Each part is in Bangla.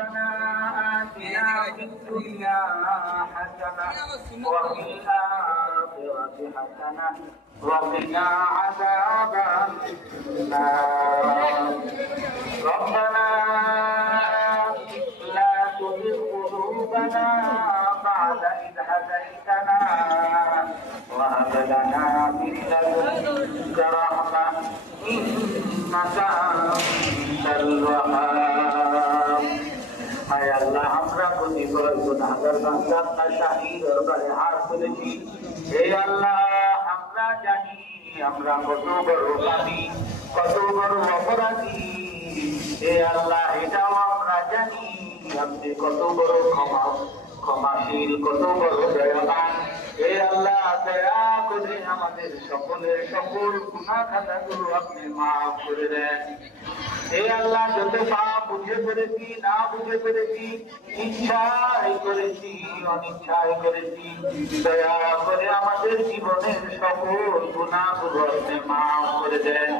ربنا آتنا في الدنيا حسنة وفي الآخرة حسنة وقنا عذاب النار ربنا لا تزغ قلوبنا بعد إذ هديتنا وهب لنا من لدنك رحمة إنك أنت الوهاب হায় আল্লাহ আমরা প্রতিবার গুনাহগার বান্দা আপনার শাহী দরবারে হাত তুলেছি হে আল্লাহ আমরা জানি আমরা কত বড় পাপী কত বড় অপরাধী হে আল্লাহ এটাও আমরা জানি আপনি কত বড় ক্ষমাশীল কত বড় দয়াবান হে আল্লাহ দয়া করে আমাদের সকলের সকল গুনাহ খাতাগুলো আপনি মাফ করে দেন হে আল্লাহ যত পাপ বুঝে করেছি না বুঝে করেছি ইচ্ছায় করেছি অনিচ্ছায় করেছি দয়া করে আমাদের জীবনের সকল গুনাহগুলো আপনি মাফ করে দেন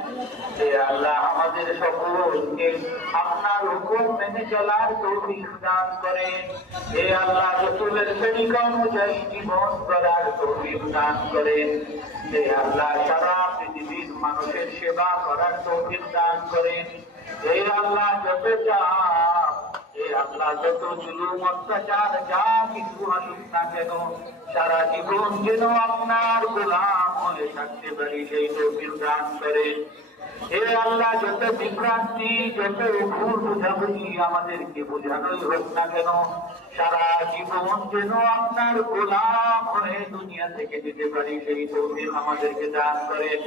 হে আল্লাহ আমাদের সকলকে আপনার হুকুম মেনে চলার তৌফিক দান করেন হে আল্লাহ রাসূলের তরিকা অনুযায়ী জীবন করার তৌফিক দান করেন হে আল্লাহ সারা পৃথিবীর মানুষের সেবা করার তৌফিক দান করেন হে আল্লাহ যত চাপ হে আল্লাহ যত জুলুম অত্যাচার যা কিছু আসুক না কেন সারা জীবন যেন আপনার গোলাম হয়ে থাকতে পারি সেই তৌফিক দান করেন হে আল্লাহ যত বিভ্রান্তি যত ভুল বোঝাবুঝি আমাদেরকে বোঝানোই হোক না কেন সারা জীবন যেন আপনার গোলাম হয়ে দুনিয়া থেকে যেতে পারি সেই তৌফিক আমাদেরকে দান করেন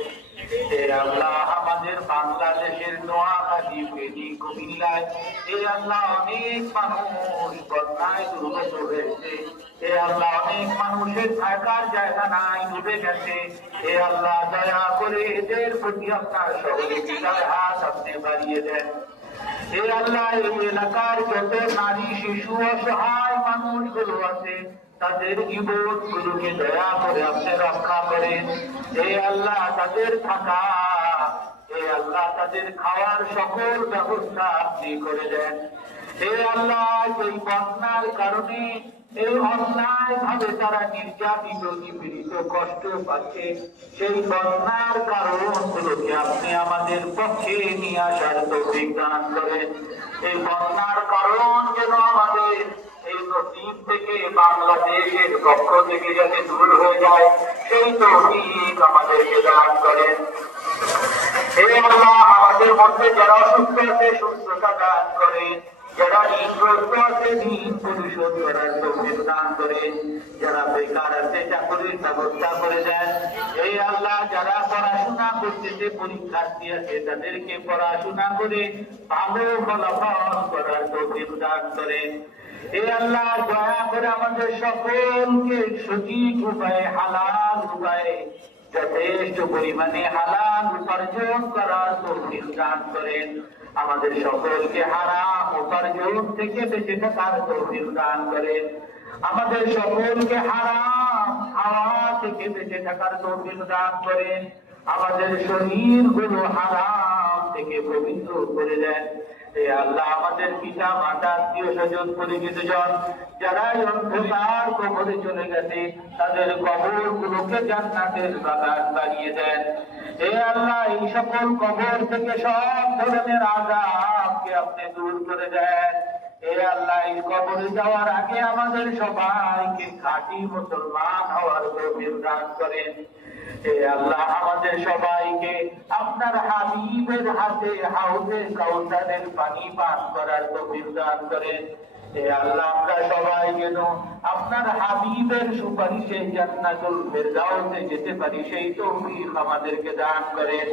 হে আল্লাহ আমাদের বাংলাদেশের নোয়াখালী ফেনী কুমিল্লায় হে আল্লাহ অনেক মানুষ বন্যায় দুর্গত হয়েছে হে আল্লাহ অনেক মানুষের থাকার জায়গা নাই ডুবে গেছে হে আল্লাহ দয়া করে এদের প্রতি আপনার সহযোগিতার হাত আপনি বাড়িয়ে দেন হে আল্লাহ এই এলাকার যত নারী শিশু অসহায় মানুষগুলো আছে তাদের জীবনগুলোকে দয়া করে আপনি রক্ষা করেন হে আল্লাহ তাদের থাকা হে আল্লাহ তাদের খাওয়ার সকল ব্যবস্থা আপনি করে দেন হে আল্লাহ এই বন্যার কারণে এই অন্যায় ভাবে তারা নির্যাতিত নিপীড়িত কষ্ট পাচ্ছে সেই বন্যার কারণগুলোকে আপনি আমাদের পক্ষে নিয়ে আসার তৌফিক দান করেন এই বন্যার কারণ যেন আমাদের এই নসিব থেকে বাংলাদেশের পক্ষ থেকে যাতে দূর হয়ে যায় সেই তৌফিক আমাদেরকে দান করেন হে আল্লাহ আমাদের মধ্যে যারা অসুস্থ আছে সুস্থতা দান করেন যারা ঋণগ্রস্ত আছে ঋণ পরিশোধ করার তৌফিক দান করেন যারা বেকার আছে চাকরির ব্যবস্থা করে দেন এই আল্লাহ যারা পড়াশোনা করতেছে পরীক্ষার্থী আছে তাদেরকে পড়াশোনা করে ভালো ফলাফল করার তৌফিক দান করেন এই আল্লাহ দয়া করে আমাদের সকলকে সঠিক উপায়ে হালাল উপায়ে যথেষ্ট পরিমাণে হালাল উপার্জন করার তৌফিক দান করেন আমাদের সকলকে হারাম উপার্জন থেকে বেঁচে থাকার তৌফিক দান করেন আমাদের সকলকে হারাম খাওয়া থেকে বেঁচে থাকার তৌফিক দান করেন আমাদের শরীরগুলো হারাম থেকে পবিত্র করে দেন হে আল্লাহ আমাদের পিতা মাতা আত্মীয় স্বজন পরিচিত জন যারা অন্ধকার কবরে চলে গেছে তাদের কবরগুলোকে জান্নাতের বাগান বানিয়ে দেন হে আল্লাহ এই সকল কবর থেকে সব ধরনের আযাবকে আপনি দূর করে দেন হে আল্লাহ এই কবরে যাওয়ার আগে আমাদের সবাইকে খাঁটি মুসলমান হওয়ার তৌফিক দান করেন হে আল্লাহ আমাদের সবাইকে আপনার হাবিবের হাতে হাউজে কাউসারের পানি পান করার তৌফিক দান করেন হে আল্লাহ আমরা সবাই যেন আপনার হাবিবের সুপারিশে জান্নাতুল ফেরদাউসে যেতে পারি সেই তৌফিক আমাদেরকে দান করেন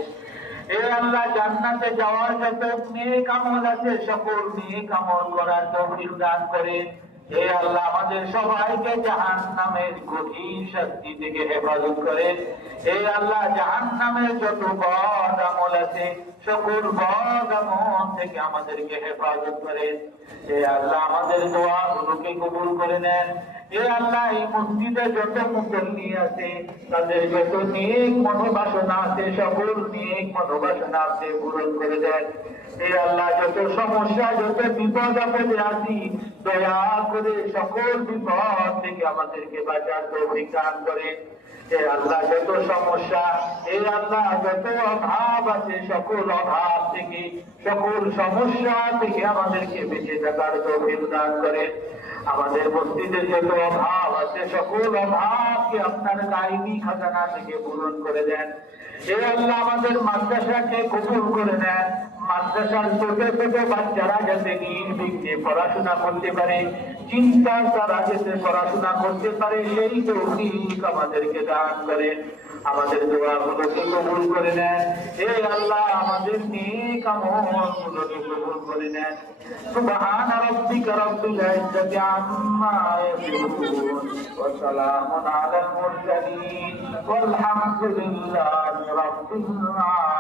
হে আল্লাহ জান্নাতে যাওয়ার যত নেক আমল আছে সকল নেক আমল করার তৌফিক দান করেন হে আল্লাহ আমাদের সবাইকে জাহান্নামের কঠিন শাস্তি থেকে হেফাজত করেন হে আল্লাহ জাহান্নামের যত বদ আমল আছে সকল বদ আমল থেকে আমাদেরকে হেফাজত করেন হে আল্লাহ আমাদের দোয়াগুলোকে কবুল করে নেন হে আল্লাহ এই মসজিদে যত মুসল্লি আছে তাদের যত নেক মনোবাসনা আছে সকল নেক মনোবাসনা আপনি পূরণ করে দেন হে আল্লাহ যত সমস্যা যত বিপদ আপদে আছি দয়া করে সকল বিপদ থেকে আমাদেরকে বাঁচার তৌফিক দান করেন। হে আল্লাহ যত সমস্যা, হে আল্লাহ যত অভাব আছে সকল অভাব থেকে সকল সমস্যা থেকে আমাদেরকে বেঁচে থাকার তৌফিক দান করেন। আমাদের মসজিদের যত অভাব আছে সকল অভাবকে আপনার দায়নি খাজানা থেকে পূরণ করে দেন। হে আল্লাহ আমাদের মাদ্রাসাকে কবুল করে নেন। মাদ্রাসার ছোট ছোট বাচ্চারা যাতে নির্বিঘ্নে পড়াশোনা করতে পারে, চিন্তা তারা যাতে পড়াশোনা করতে পারে সেই তৌফিক আমাদেরকে দান করেন। আমাদের দোয়াগুলোকে কবুল করে নেন। হে আল্লাহ আমাদের নেক আমলগুলোকে কবুল করে নেন। সুবহান রাব্বিকা রাব্বিল ইজ্জাতি আম্মা ইয়াসিফুন ওয়া সালামুন আলাল মুরসালিন ওয়াল হামদুলিল্লাহি রাব্বিল আলামিন।